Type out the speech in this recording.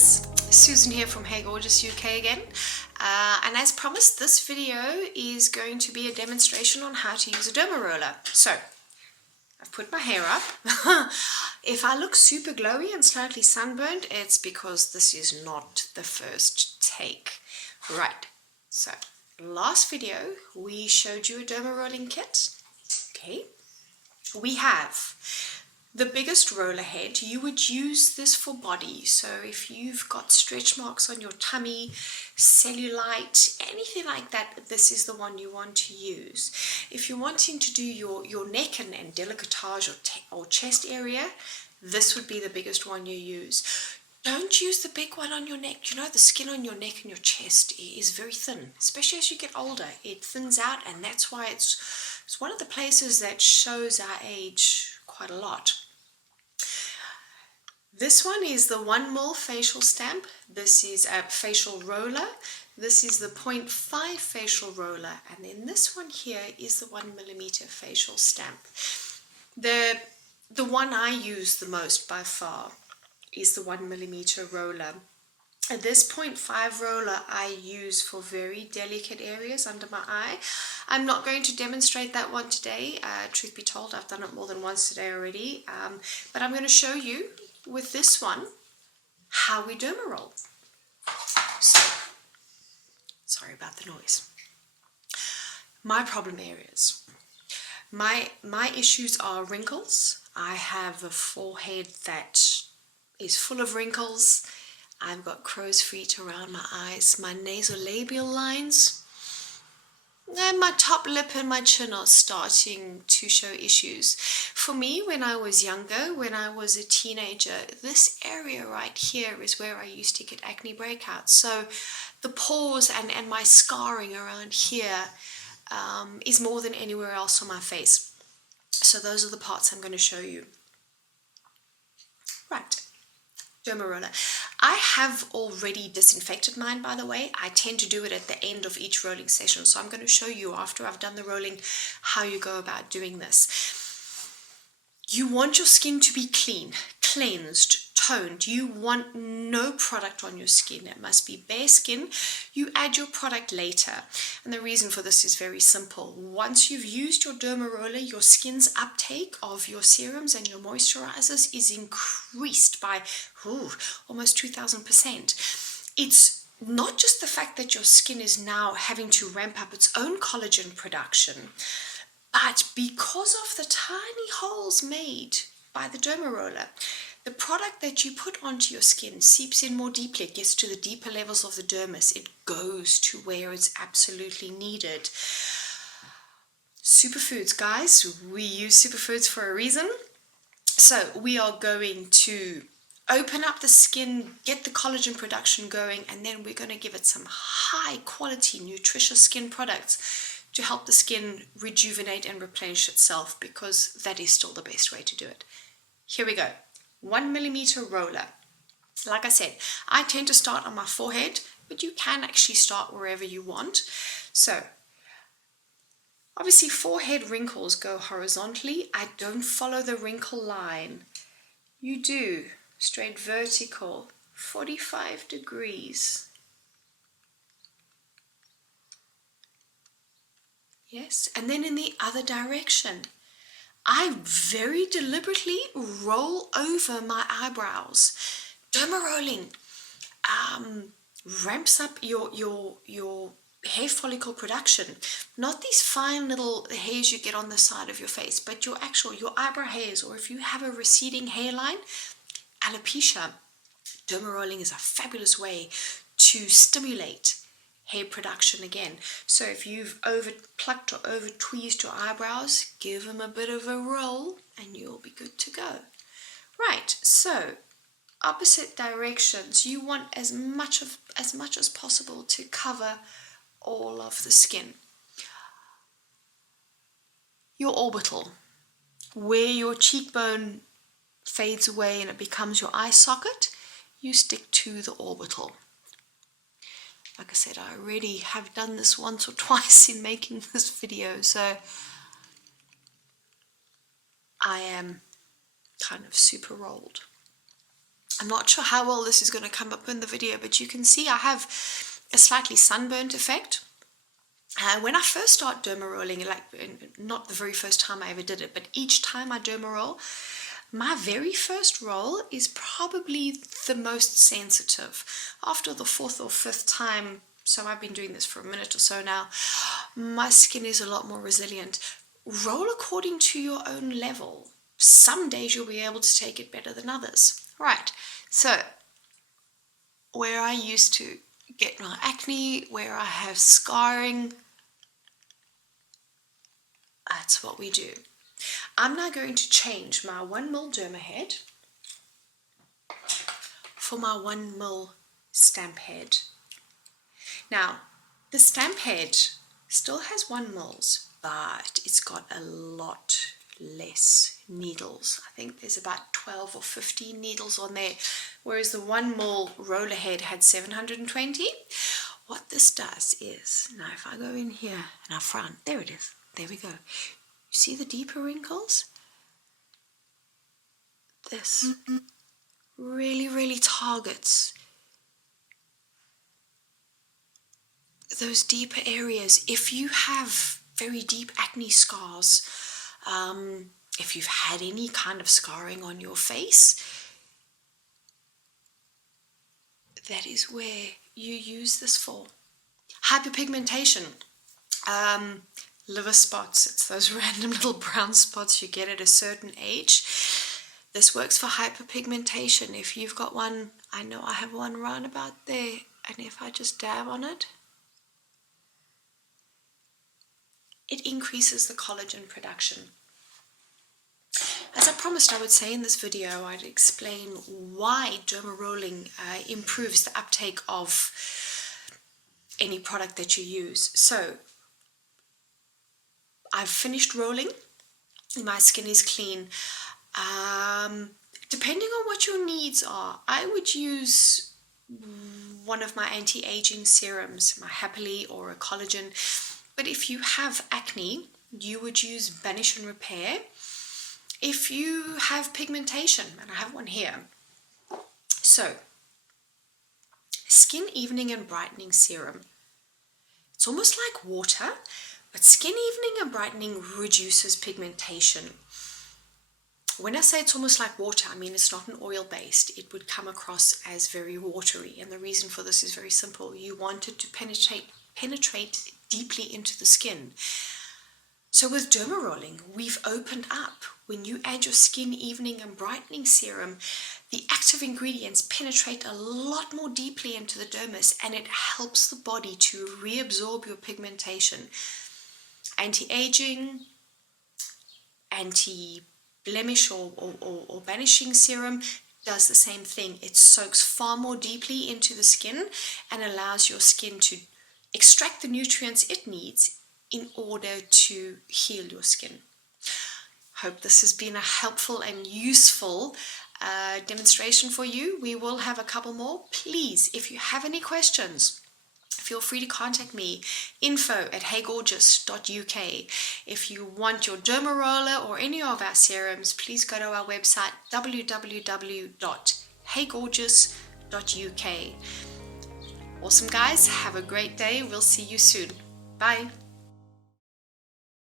guys, Susan here from Hey Gorgeous UK again, and as promised, this video is going to be a demonstration on how to use a derma roller. So I've put my hair up. If I look super glowy and slightly sunburned, it's because this is not the first take. Right, so last video we showed you a derma rolling kit. Okay, we have the biggest roller head. You would use this for body. So if you've got stretch marks on your tummy, cellulite, anything like that, this is the one you want to use. If you're wanting to do your neck and decolletage or chest area, this would be the biggest one you use. Don't use the big one on your neck. You know, the skin on your neck and your chest is very thin, especially as you get older. It thins out, and that's why it's one of the places that shows our age quite a lot. This one is the 1 ml facial stamp. This is a facial roller. This is the 0.5 facial roller, and then this one here is the 1 millimeter facial stamp. The one I use the most by far is the 1 millimeter roller. And this 0.5 roller I use for very delicate areas under my eye. I'm not going to demonstrate that one today. Truth be told, I've done it more than once today already. But I'm going to show you with this one how we derma roll. So, sorry about the noise. My problem areas. My issues are wrinkles. I have a forehead that is full of wrinkles. I've got crow's feet around my eyes. My nasolabial lines and my top lip and my chin are starting to show issues. For me, when I was younger, when I was a teenager, this area right here is where I used to get acne breakouts. So the pores and my scarring around here is more than anywhere else on my face. So those are the parts I'm going to show you. Right. Derma roller. I have already disinfected mine, by the way. I tend to do it at the end of each rolling session. So I'm going to show you after I've done the rolling how you go about doing this. You want your skin to be clean, cleansed, toned. You want no product on your skin. It must be bare skin. You add your product later. And the reason for this is very simple. Once you've used your derma roller, your skin's uptake of your serums and your moisturizers is increased by almost 2000%. It's not just the fact that your skin is now having to ramp up its own collagen production, but because of the tiny holes made by the derma roller, the product that you put onto your skin seeps in more deeply. It gets to the deeper levels of the dermis. It goes to where it's absolutely needed. Superfoods, guys. We use superfoods for a reason. So we are going to open up the skin, get the collagen production going, and then we're going to give it some high quality, nutritious skin products to help the skin rejuvenate and replenish itself, because that is still the best way to do it. Here we go. 1 millimeter roller. Like I said, I tend to start on my forehead, but you can actually start wherever you want. So, obviously forehead wrinkles go horizontally. I don't follow the wrinkle line. You do. Straight vertical, 45 degrees. Yes, and then in the other direction, I very deliberately roll over my eyebrows. Derma rolling ramps up your hair follicle production. Not these fine little hairs you get on the side of your face, but your eyebrow hairs, or if you have a receding hairline, alopecia. Derma rolling is a fabulous way to stimulate hair production again. So if you've over plucked or over tweezed your eyebrows, give them a bit of a roll and you'll be good to go. Right, so opposite directions. You want as much as possible to cover all of the skin. Your orbital, where your cheekbone fades away and it becomes your eye socket, you stick to the orbital. Like I said, I already have done this once or twice in making this video, so I am kind of super rolled. I'm not sure how well this is going to come up in the video, but you can see I have a slightly sunburnt effect. When I first start derma rolling, like not the very first time I ever did it, but each time I derma roll, my very first roll is probably the most sensitive. After the fourth or fifth time, so I've been doing this for a minute or so now, my skin is a lot more resilient. Roll according to your own level. Some days you'll be able to take it better than others. Right, so where I used to get my acne, where I have scarring, that's what we do. I'm now going to change my 1 ml derma head for my 1 ml stamp head. Now, the stamp head still has 1 ml, but it's got a lot less needles. I think there's about 12 or 15 needles on there, whereas the 1 ml roller head had 720. What this does is, now if I go in here and I frown, there it is, there we go. You see the deeper wrinkles? This really targets those deeper areas. If you have very deep acne scars, if you've had any kind of scarring on your face, that is where you use this for. Hyperpigmentation, liver spots, it's those random little brown spots you get at a certain age. This works for hyperpigmentation. If you've got one, I know I have one round about there, and if I just dab on it, it increases the collagen production. As I promised I would say in this video, I'd explain why derma rolling improves the uptake of any product that you use. So, I've finished rolling, my skin is clean. Depending on what your needs are, I would use one of my anti-aging serums, my Happily or a collagen. But if you have acne, you would use Banish and Repair. If you have pigmentation, and I have one here. So, Skin Evening and Brightening Serum. It's almost like water, but Skin Evening and Brightening reduces pigmentation. When I say it's almost like water, I mean it's not an oil-based. It would come across as very watery, and the reason for this is very simple. You want it to penetrate deeply into the skin. So with derma rolling, we've opened up. When you add your Skin Evening and Brightening Serum, the active ingredients penetrate a lot more deeply into the dermis, and it helps the body to reabsorb your pigmentation. Anti-aging, anti-blemish or banishing serum does the same thing. It soaks far more deeply into the skin and allows your skin to extract the nutrients it needs in order to heal your skin. Hope this has been a helpful and useful demonstration for you. We will have a couple more. Please, if you have any questions, feel free to contact me, info@heygorgeous.uk. If you want your derma roller or any of our serums, please go to our website, www.heygorgeous.uk. Awesome guys, have a great day. We'll see you soon. Bye.